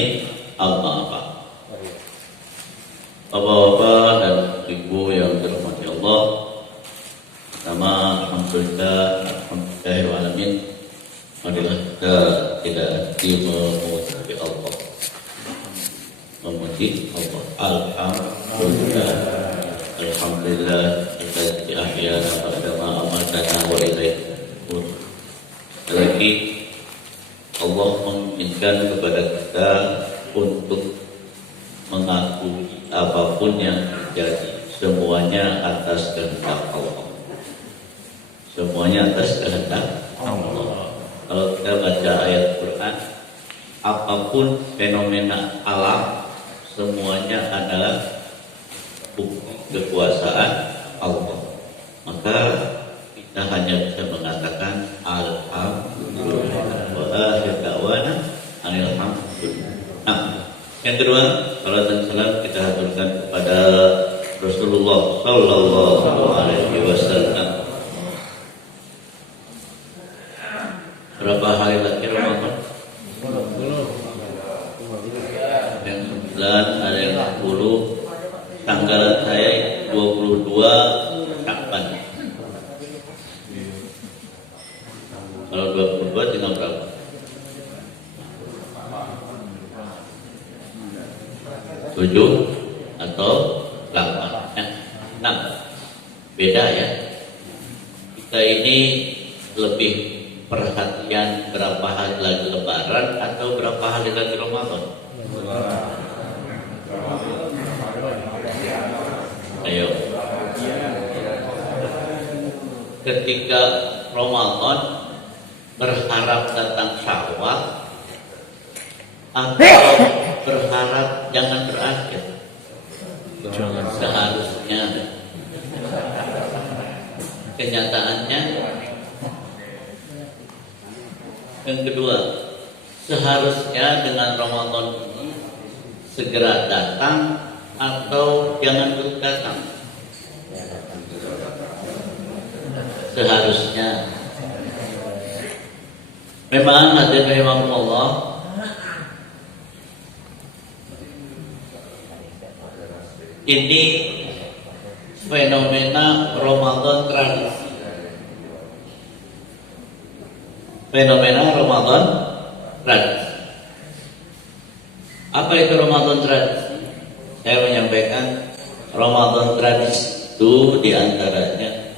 alamin. Apa-apa. Bapak-bapak dan ibu yang dirahmati Allah, pertama alhamdulillah alamin. Marilah kita tidak henti memuji Allah. Memuji Allah. Alhamdulillah. Alhamdulillah alladzi ahyana ba'da ma amatana wa ilaihi nusyur. Lagi Allah menginginkan kepada kita untuk mengakui apapun yang terjadi, semuanya atas kehendak Allah. Semuanya atas kehendak Allah. Kalau kita baca ayat Quran, apapun fenomena alam, semuanya adalah bukti kekuasaan Allah. Maka kita hanya bisa mengatakan alhamdulillah wa akhir da'wana alhamdulillah. Nah, yang kedua, salat dan salam kita haturkan kepada Rasulullah sallallahu alaihi wasallam. Berapa hari lagi Ramadan? Yang 9, ada yang 10. Tanggalan saya 22 Sya'ban. Kalau 22 tinggal berapa? 7 atau 8? 6. Beda ya. Kita ini lebih perhatian berapa hari lagi Lebaran atau berapa hari lagi Ramadan? Ayo. Ketika Ramadan berharap datang Syawal atau berharap jangan berakhir? Seharusnya kenyataannya yang kedua, seharusnya dengan Ramadan ini segera datang atau jangan dulu datang? Seharusnya. Memang hadirin rahimakumullah, ini fenomena Ramadan tradisi. Fenomena Ramadan tradisi. Apa itu Ramadan tradisi? Saya menyampaikan Ramadan tradisi itu diantaranya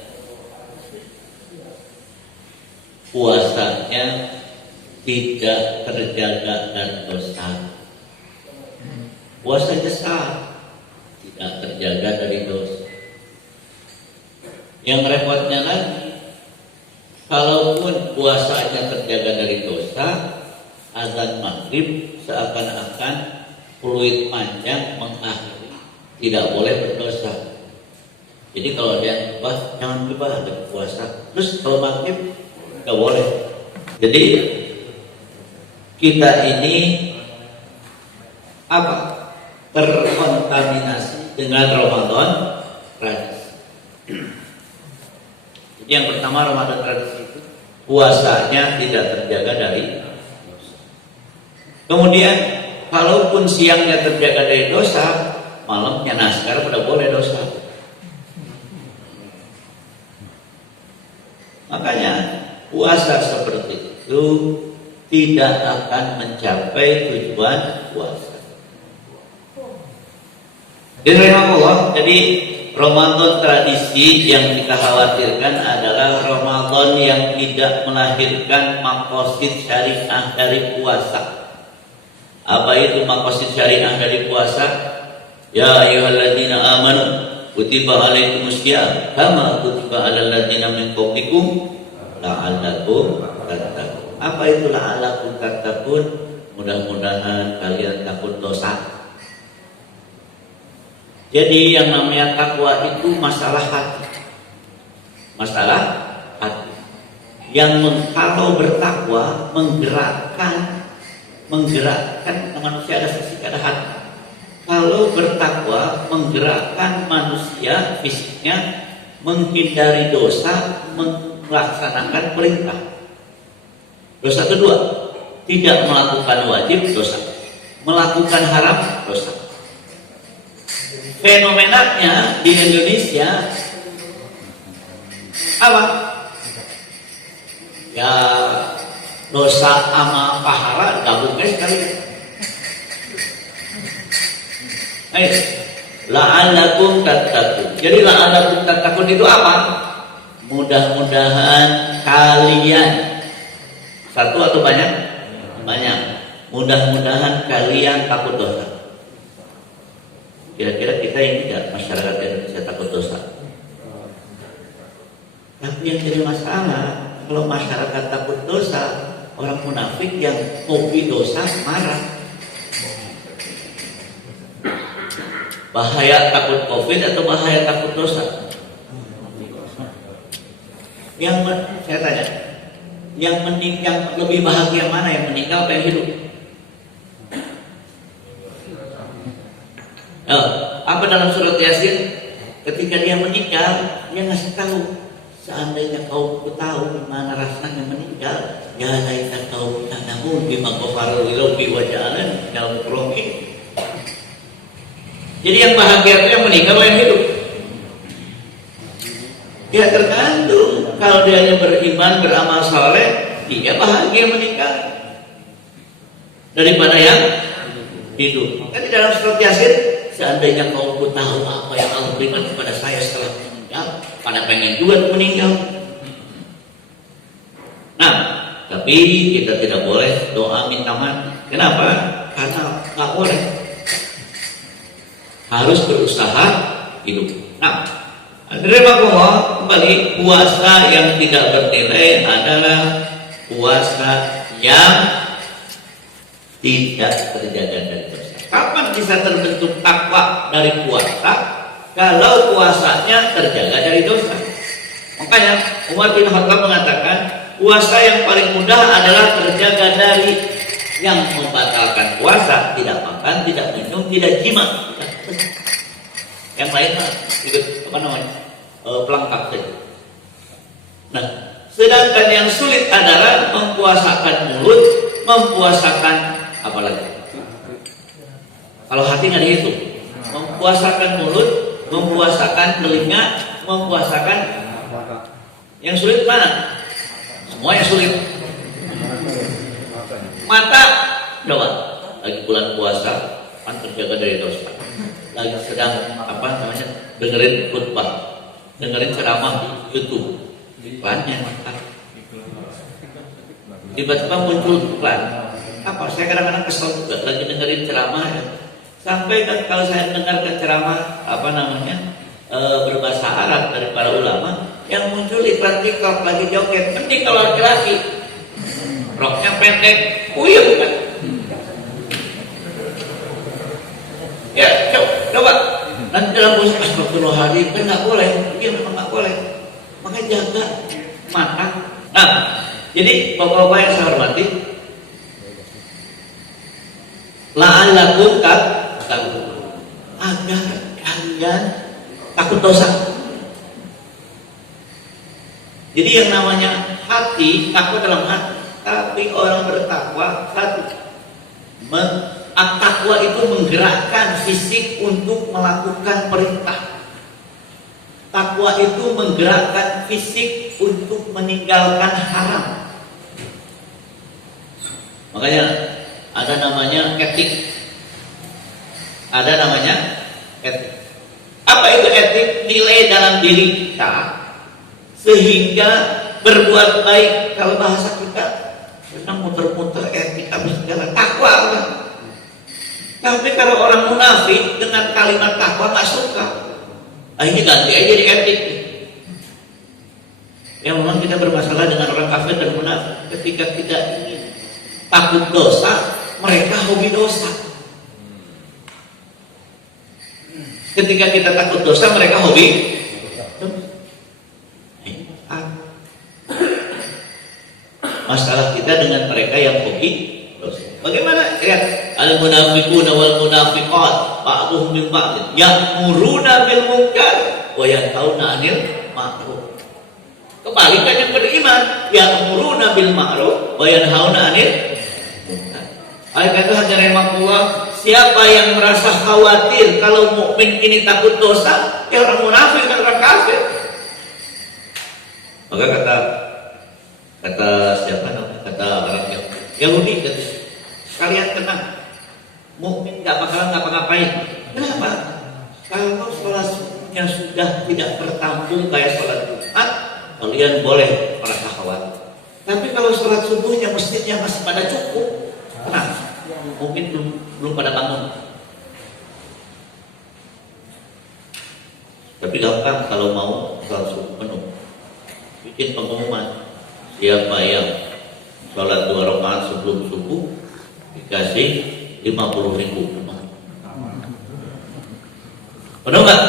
puasanya tidak terjaga dari dosa. Puasanya sah, tidak terjaga dari dosa. Yang repotnya lagi, kalaupun puasanya terjaga dari dosa, azan maghrib seakan-akan fluid panjang mengakhiri tidak boleh berdosa. Jadi kalau dia jangan coba ada puasa, terus kalau maghrib nggak boleh. Jadi kita ini apa? Terkontaminasi dengan Ramadan tradisi. Jadi yang pertama, Ramadan tradisi itu puasanya tidak terjaga dari dosa. Kemudian kalaupun siangnya terjaga dari dosa, malamnya naskar pada boleh dosa. Makanya puasa seperti itu tidak akan mencapai tujuan puasa. Jadi Ramadan tradisi yang kita khawatirkan adalah Ramadan yang tidak melahirkan maqasid syariah dari puasa. Apa itu maqasid syariah dari puasa? Ya ayyuhalladzina amanu kutiba alaikumusiyam kama kutiba alal ladzina min qablikum la'allakum tattaqun. Apa itu la'allakum tattaqun? Mudah-mudahan kalian takut dosa. Jadi yang namanya takwa itu masalah hati. Masalah hati. Yang kalau bertakwa menggerakkan manusia, ada fisik, ada hati. Kalau bertakwa menggerakkan manusia fisiknya, menghindari dosa, melaksanakan perintah. Dosa kedua, tidak melakukan wajib dosa. melakukan haram dosa. Fenomenanya di Indonesia apa? Ya dosa sama pahala gabungnya sekali. La'allakum tattaqun. Jadi la'allakum tattaqun itu apa? Mudah-mudahan kalian, satu atau banyak? Banyak. Mudah-mudahan kalian takut dosa. Kira-kira kita ini enggak masyarakat Indonesia takut dosa? Tapi yang jadi masalah, kalau masyarakat takut dosa, orang munafik yang hobi dosa marah. Bahaya takut COVID atau bahaya takut dosa? Saya tanya, yang lebih bahagia mana, yang meninggal atau yang hidup? Apa dalam surat Yasin? Ketika dia meninggal, dia ngasih tahu, seandainya kau tahu gimana rasanya meninggal, ya laita kau ta'lamun bima ghafara rabbi wa ja'alani minal mukramin. Jadi yang bahagia itu yang meninggal atau yang hidup? Ya tergantung. Kalau dia hanya beriman, beramal saleh, dia bahagia meninggal daripada yang hidup. Kan di dalam surat Yasin, seandainya kau tahu apa yang Allah berikan kepada saya setelah meninggal, pada pengen juga meninggal. Nah, tapi kita tidak boleh doa minta mati. Kenapa? Karena nggak boleh. Harus berusaha hidup. Nah, Alhamdulillah kembali, puasa yang tidak bernilai adalah puasa yang tidak terjaga dari dosa. Kapan bisa terbentuk takwa dari puasa? Kalau puasanya terjaga dari dosa. Makanya Umar bin Khattab mengatakan puasa yang paling mudah adalah terjaga dari yang membatalkan puasa, tidak makan, tidak minum, tidak jima. Yang lain mah ikut pelengkap saja. Nah, sedangkan yang sulit adalah mempuasakan mulut, mempuasakan apa lagi? Kalau hati nggak dihitung, mempuasakan mulut, mempuasakan telinga, mempuasakan. Yang sulit mana? Semuanya sulit. Mata, coba lagi bulan puasa, kan terjaga dari dosa. Lagi sedang dengerin khutbah, dengerin ceramah di YouTube, banyak tiba-tiba muncul iklan. Apa? Saya kadang-kadang kesel juga lagi dengerin ceramah ya. Sampai kan kalau saya dengarkan ceramah berbahasa Arab dari para ulama, yang muncul iklan TikTok lagi joget. Mending kalau laki-laki roknya pendek, kuyup kan? Ya, coba. Nanti dalam puasa Astagfirullahaladzim kan nggak boleh, iya memang nggak boleh. Makanya jaga mata. Nah, jadi bapak-bapak yang saya hormati, la'allakum tattaqun, agar kalian takut dosa. Jadi yang namanya hati, takut dalam hati. Tapi orang bertakwa satu, takwa itu menggerakkan fisik untuk melakukan perintah. Takwa itu menggerakkan fisik untuk meninggalkan haram. Makanya ada namanya etik. Ada namanya etik. Apa itu etik? Nilai dalam diri kita sehingga berbuat baik. Kalau bahasa kita sedang muter-muter etik habis segala takwa. Tapi kalau orang munafik dengan kalimat takwa nggak suka, akhirnya ganti aja jadi etik. Ya memang kita bermasalah dengan orang kafir dan munafik. Ketika tidak ingin takut dosa, mereka hobi dosa. Ketika kita takut dosa, mereka hobi. Masalah kita dengan mereka yang hobi. Bagaimana? Lihat, al-munafiquna wal munafiqat ba'dhum min ba'd ya'muruna bil munkar wa yanhauna 'anil ma'ruf. Kebalikan yang beriman, ya'muruna bil ma'ruf wa yanhauna 'anil munkar. Oleh karena itu hadirin rahimakumullah, siapa yang merasa khawatir kalau mukmin ini takut dosa, ya orang munafik dan orang kafir. Maka kata siapa namanya? Kata orang Yahudi, kalian tenang, mukmin nggak bakalan ngapa-ngapain. Kenapa? Kalau sholatnya sudah tidak tertampung kayak sholat Jumat, kalian boleh merasa khawatir. Tapi kalau sholat subuhnya masjidnya masih pada cukup, tenang, mungkin belum pada bangun. Tapi gampang kalau mau sholat subuh penuh. Bikin pengumuman, siapa yang sholat 2 rakaat sebelum subuh dikasih 50.000. Penuh nggak?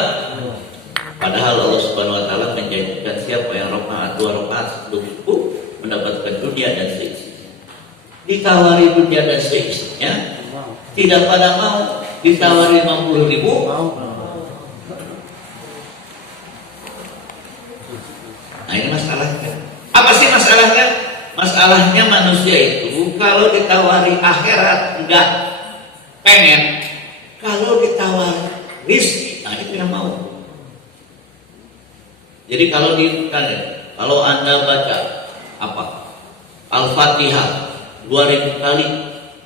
Padahal Allah Subhanahu Wa Taala menjanjikan siapa yang 2 rakaat sebelum subuh mendapatkan dunia dan seisinya. Ditawari dunia dan seisinya, tidak pada mau. Ditawari 50.000, nah ini masalahnya. Apa sih masalahnya? Masalahnya manusia itu kalau ditawari akhirat enggak pengen, kalau ditawari rizki, nah itu tidak mau. Jadi kalau Anda baca apa Al-Fatihah 2000 kali,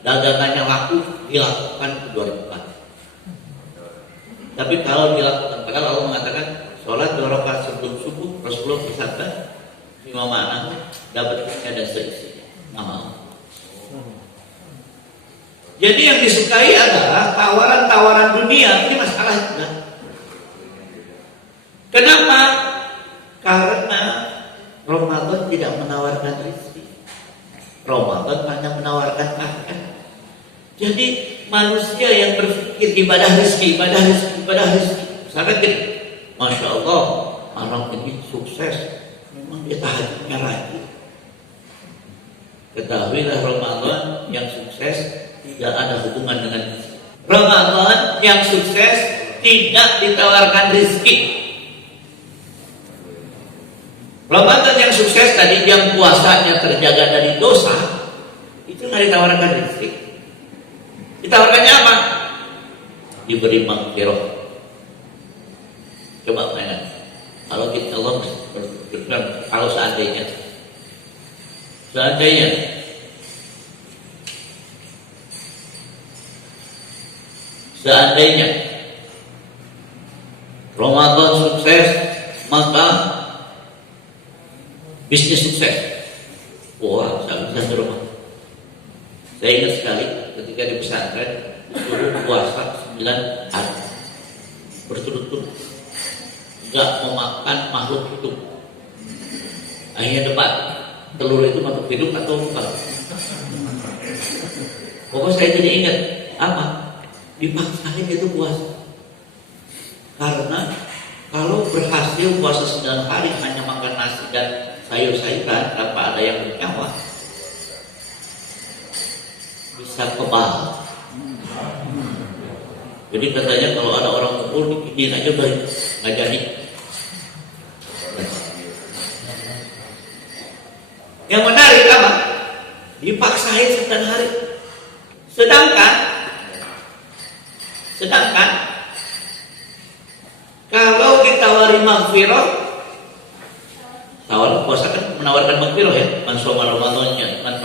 dagangannya laku, dilakukan 2 kali. Tapi kalau dilakukan, padahal Allah mengatakan sholat 2 rakaat sebelum subuh, Rasulullah bersabda, lima makna dapat dunia dan seisinya. Nggak mau. Jadi yang disukai adalah tawaran-tawaran dunia. Ini masalah juga. Kenapa? Karena Ramadan tidak menawarkan rezeki. Ramadan hanya menawarkan akhirat. Jadi manusia yang berpikir ibadah rezeki. Misalnya gini, Masya Allah, orang ini sukses, memang dia tahajudnya rajin. Ketahuilah Ramadan yang sukses tidak ada hubungan dengan rezeki. Ramadan yang sukses tidak ditawarkan rezeki. Ramadan yang sukses tadi yang puasanya terjaga dari dosa, itu nggak ditawarkan rezeki. Ditawarkannya apa? Diberi maghfirah. Coba bayangkan, kalau kita Allah berfirman, kalau seandainya Ramadan sukses, maka bisnis sukses. Wah, saya bisa rumah. Saya ingat sekali ketika di pesantren disuruh puasa 9 hari berturut-turut, nggak memakan makhluk hidup. Akhirnya debat, telur itu makhluk hidup atau bukan? Pokoknya saya jadi ingat apa? Dipaksain itu puasa. Karena kalau berhasil puasa 9 hari hanya makan nasi dan sayur-sayuran tanpa ada yang bernyawa, bisa kebal. Jadi katanya kalau ada orang kumpul dikitin aja baik, nggak jadi. Yang menarik apa? Dipaksain 9 hari. Sedangkan kalau ditawari maghfirah, tawar puasa kan menawarkan maghfirah ya, man shoma ramadannya, man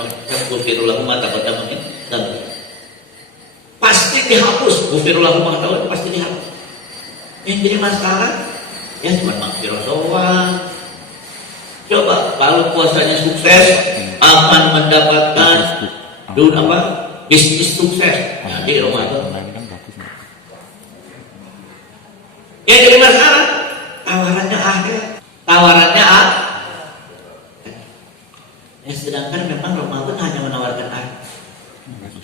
ghufira lahu ma taqaddama min dzambi. Pasti dihapus, ghufira lahu ma taqaddama pasti dihapus. Yang jadi masalah ya cuma maghfirah doang. Coba kalau puasanya sukses akan mendapatkan bisnis sukses. Nah, di Ramadan. Yang jadi masalah tawarannya akhirat, tawarannya sedangkan memang Ramadan hanya menawarkan akhirat.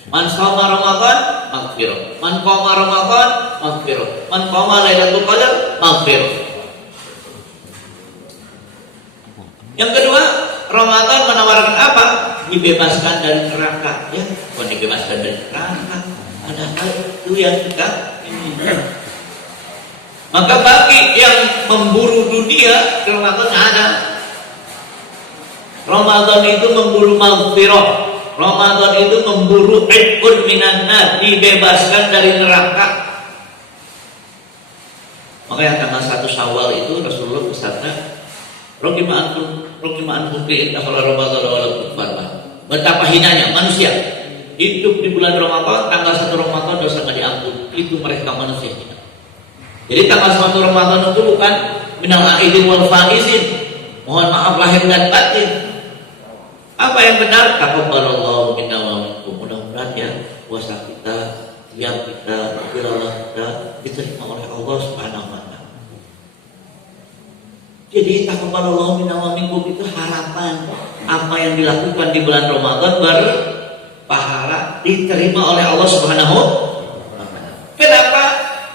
Man shoma Ramadan maghfirah, man qoma Ramadan maghfirah, man qoma Lailatul Qadar maghfirah. Yang kedua, Ramadan menawarkan apa? Dibebaskan dari neraka. Ya, bukan dibebaskan dari neraka. Ada hal itu yang kita inginkan. Maka bagi yang memburu dunia, Ramadan ada. Ramadan itu memburu maghfirah. Ramadan itu memburu ikun minan nar, dibebaskan dari neraka. Maka yang tanggal 1 Syawal itu Rasulullah bersabda, Rokima'an hukiin akhala Ramadan wala kufar. Betapa hinanya manusia hidup di bulan Ramadan, tanggal 1 Ramadan dosa nggak diampun. Itu mereka manusia hina. Jadi tanggal 1 Ramadan itu bukan minal aidin wal faizin, mohon maaf lahir dan batin. Apa yang benar? Taqabbalallahu minna wa minkum. Mudah-mudahan ya puasa kita, tiap kita, tilawah kita diterima oleh Allah Subhanahu wa taala. Jadi taqabbalallahu minna wa minkum itu harapan apa yang dilakukan di bulan Ramadan berpahala diterima oleh Allah Subhanahu wa taala. Kenapa?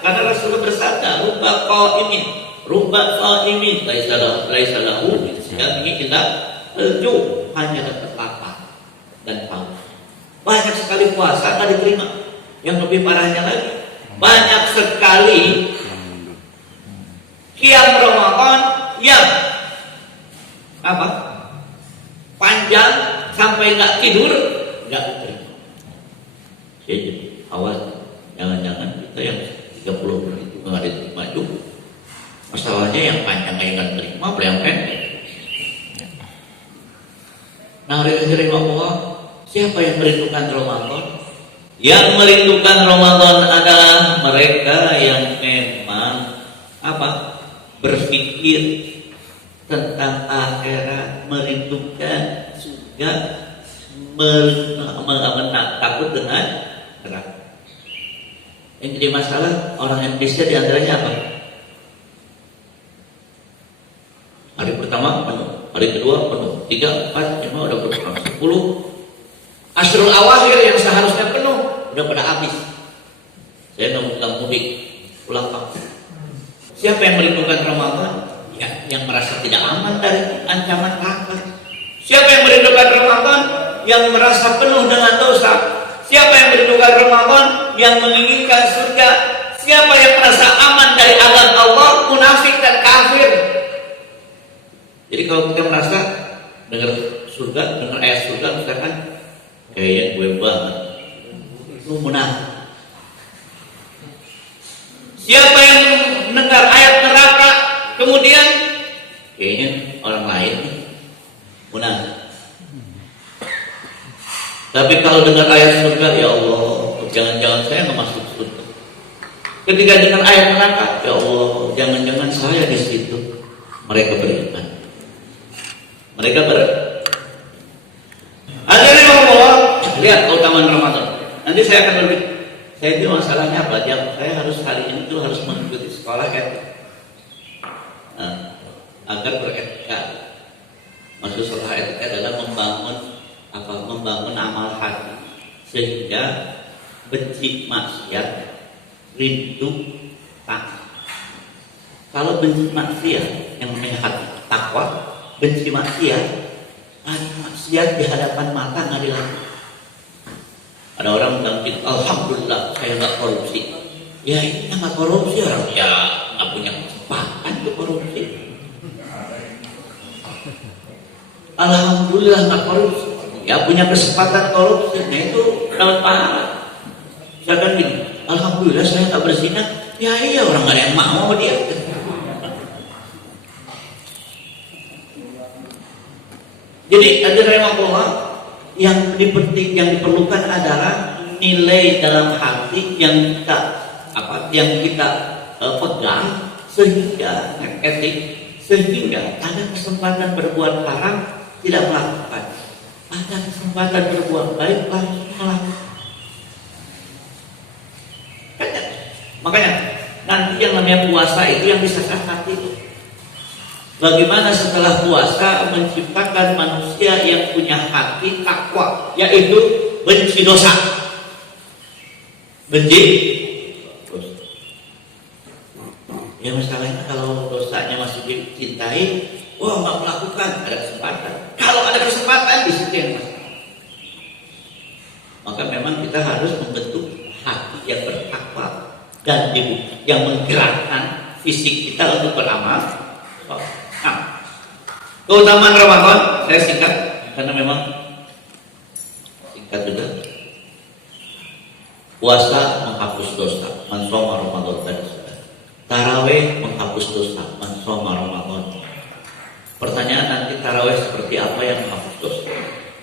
Karena Rasulullah bersabda, "Rubba qaimin, rubba qaimin, laisa lahu min siyamihi illa al-ju'." Hanya dapat lapar dan haus. Banyak sekali puasa nggak diterima. Yang lebih parahnya lagi, banyak sekali qiyam Ramadan yang apa? Panjang sampai nggak tidur, nggak diterima. Jadi awal jangan-jangan kita yang 30 menit itu nggak diterima juga. Masalahnya yang panjang nggak diterima, yang pendek. Nah, Allah, siapa yang merindukan Ramadan? Yang merindukan Ramadan adalah mereka yang memang apa? Berpikir tentang akhirat, merindukan surga, takut dengan neraka. Yang jadi masalah orang Indonesia di antaranya apa? Hari pertama penuh, hari kedua penuh, 3, 4, 5 udah berkurang, 10. Asrul awakhir yang seharusnya penuh udah pada habis. Saya nggak pulang mudik, pulang kampung. Siapa yang merindukan Ramadan? Ya, yang merasa tidak aman dari ancaman neraka. Siapa yang merindukan Ramadan? Yang merasa penuh dengan dosa. Siapa yang merindukan Ramadan? Yang menginginkan surga. Siapa yang merasa aman dari azab Allah? Munafik dan kafir. Jadi kalau kita merasa dengar surga, dengar ayat surga, misalkan kayaknya gue banget, lu munafik. Siapa yang mendengar ayat neraka, kemudian kayaknya orang lain munafik. Tapi kalau dengar ayat surga, ya Allah, jangan-jangan saya nggak masuk surga. Ketika dengar ayat neraka, ya Allah, jangan-jangan saya di situ. Mereka beriman. Mereka lihat keutamaan Ramadan. Nanti saya akan lebih. Saya itu masalahnya apa? Saya harus hari ini tuh harus mengikuti sekolah etik. Agar beretika. Maksud sekolah etik adalah membangun amal hati sehingga benci maksiat, rindu takwa. Kalau benci maksiat yang namanya hati takwa, benci maksiat, ada maksiat di hadapan mata nggak dilakukan. Ada orang bilang, alhamdulillah saya nggak korupsi. Ya ini nggak korupsi, orang ya nggak punya kesempatan untuk korupsi. Alhamdulillah nggak korupsi, ya punya kesempatan korupsi. Nah itu dapat pahala. Misalkan gini, alhamdulillah saya nggak berzina. Ya iya, orang nggak ada yang mau sama dia. Jadi ada Allah yang diperlukan adalah nilai dalam hati yang kita pegang sehingga etik, sehingga ada kesempatan berbuat haram tidak melakukan, ada kesempatan berbuat baik langsung melakukan. Makanya nanti yang namanya puasa itu yang disasar hati. Bagaimana setelah puasa menciptakan manusia yang punya hati takwa, yaitu benci dosa. Benci dosa. Ya masalahnya kalau dosanya masih dicintai, wah nggak melakukan, ada kesempatan. Kalau ada kesempatan di situ yang masalah. Maka memang kita harus membentuk hati yang bertakwa dan yang menggerakkan fisik kita untuk beramal. Nah, keutamaan Ramadan saya singkat karena memang Puasa menghapus dosa, man shoma Ramadan tadi sudah. Tarawih menghapus dosa, man shoma Ramadan. Pertanyaan nanti tarawih seperti apa yang menghapus dosa?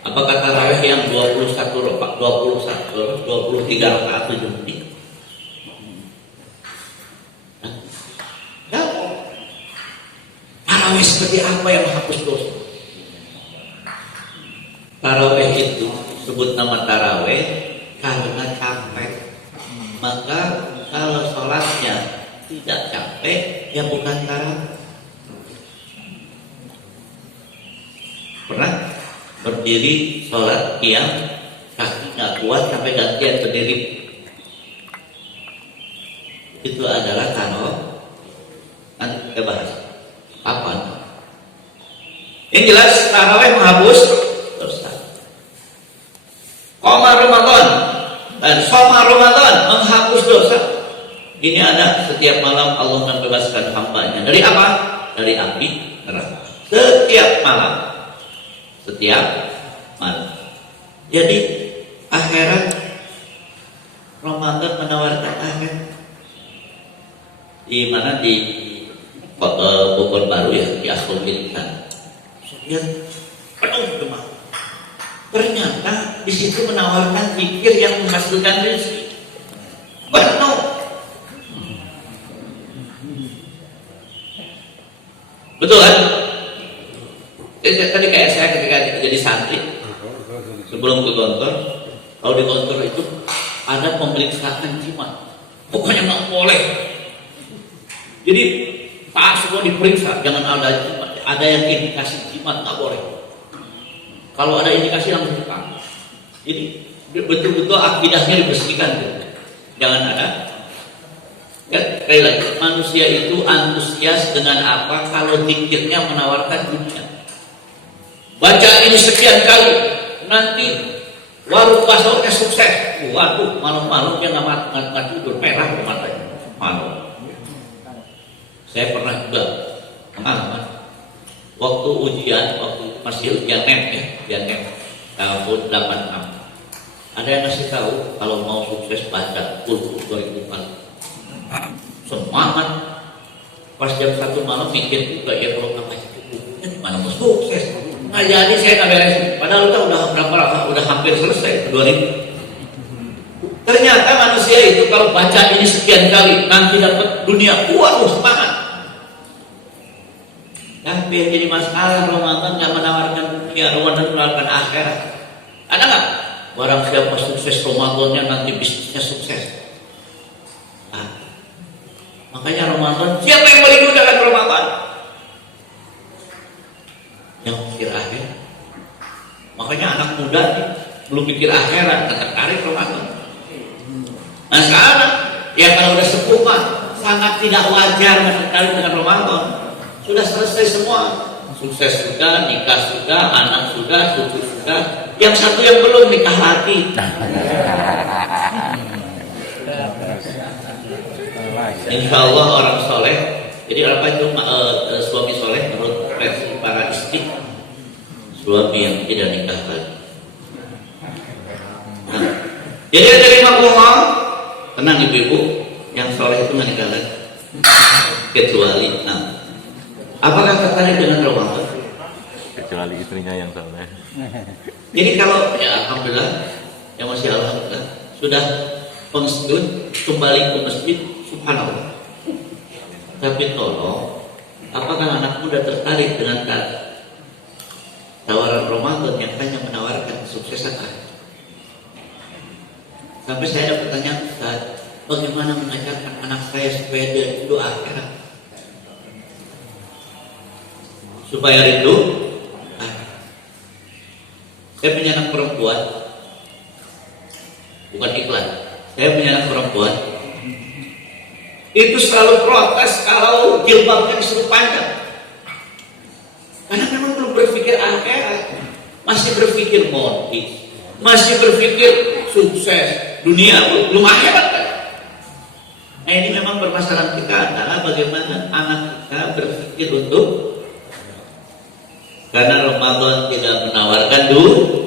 Apakah tarawih yang 21 rakaat, 23 rakaat 7 menit? Tarawih seperti apa yang menghapus dosa? Tarawih itu sebut nama tarawih karena capek. Maka kalau sholatnya tidak capek, ya bukan tarawih. Pernah berdiri sholat qiyam, kaki nggak kuat sampai gantian berdiri. Itu adalah tarawih. Nanti kita bahas. Kapan? Yang jelas tarawih menghapus dosa. Qoma Ramadan dan shoma Ramadan menghapus dosa. Ini ada setiap malam Allah membebaskan hambanya dari apa? Dari api neraka. Setiap malam. Setiap malam. Jadi akhirat, Ramadan menawarkan akhirat. Di mana di Bogor Baru ya, di Asrul Bintan. Lihat penuh jemaah. Ternyata di situ menawarkan zikir yang menghasilkan rezeki. Penuh. Betul kan? Tadi kayak saya ketika jadi santri sebelum ke kantor, kalau di kantor itu ada pemeriksaan jimat. Pokoknya nggak boleh. Jadi Pak semua diperiksa, jangan ada jimat. Ada yang indikasi jimat nggak boleh. Kalau ada indikasi langsung ditangkap. Jadi betul-betul akidahnya dibersihkan, jangan ada. Ya, sekali lagi, manusia itu antusias dengan apa? Kalau zikirnya menawarkan dunia. Baca ini sekian kali, nanti warung baksonya sukses. Waduh, malam-malam dia nggak tidur, merah matanya, malu. Saya pernah juga pengalaman waktu ujian, waktu masih ujian NEM tahun 86. Ada yang ngasih tahu kalau mau sukses baca Qul 2004. Semangat. Pas jam 1 malam mikir juga ya kalau nggak baca bukunya gimana mau sukses. Nah jadi saya nggak beres. Padahal udah berapa lama? Udah hampir selesai 2000. Ternyata manusia itu kalau baca ini sekian kali nanti dapat dunia. Waduh semangat. Tapi yang jadi masalah Ramadan nggak menawarkan dunia, Ramadan menawarkan akhirat. Ada nggak? Barang siapa sukses Ramadannya nanti bisnisnya sukses. Nah, makanya Ramadan, siapa yang paling mudah dengan Ramadan? Yang pikir akhirat. Makanya anak muda nih, belum pikir akhirat, tertarik Ramadan. Nah sekarang, ya kalau udah sepuh Pak, sangat tidak wajar tertarik dengan Ramadan. Sudah selesai semua. Sukses sudah, nikah sudah, anak sudah, cucu sudah. Yang satu yang belum nikah lagi. Insya Allah orang soleh. Jadi apa itu suami soleh menurut versi para istri? Suami yang tidak nikah lagi. Nah, jadi ada 50 tenang ibu-ibu, yang soleh itu nggak nikah lagi. Kecuali, apakah tertarik dengan Ramadan? Kecuali istrinya yang soleh. Jadi kalau ya alhamdulillah, yang masih alhamdulillah sudah pensiun kembali ke masjid, subhanallah. Tapi tolong, apakah anak muda tertarik dengan tawaran Ramadan yang hanya menawarkan kesuksesan akhir? Sampai saya ada pertanyaan, Ustaz, bagaimana mengajarkan anak saya supaya dia rindu akhirat? Supaya rindu akhirat. Saya punya anak perempuan, bukan iklan. Saya punya anak perempuan, itu selalu protes kalau jilbabnya disuruh panjang. Karena memang belum berpikir akhirat, masih berpikir modis, masih berpikir sukses dunia, belum akhirat kan? Nah ini memang permasalahan kita adalah bagaimana anak kita berpikir untuk, karena Ramadan tidak menawarkan dunia.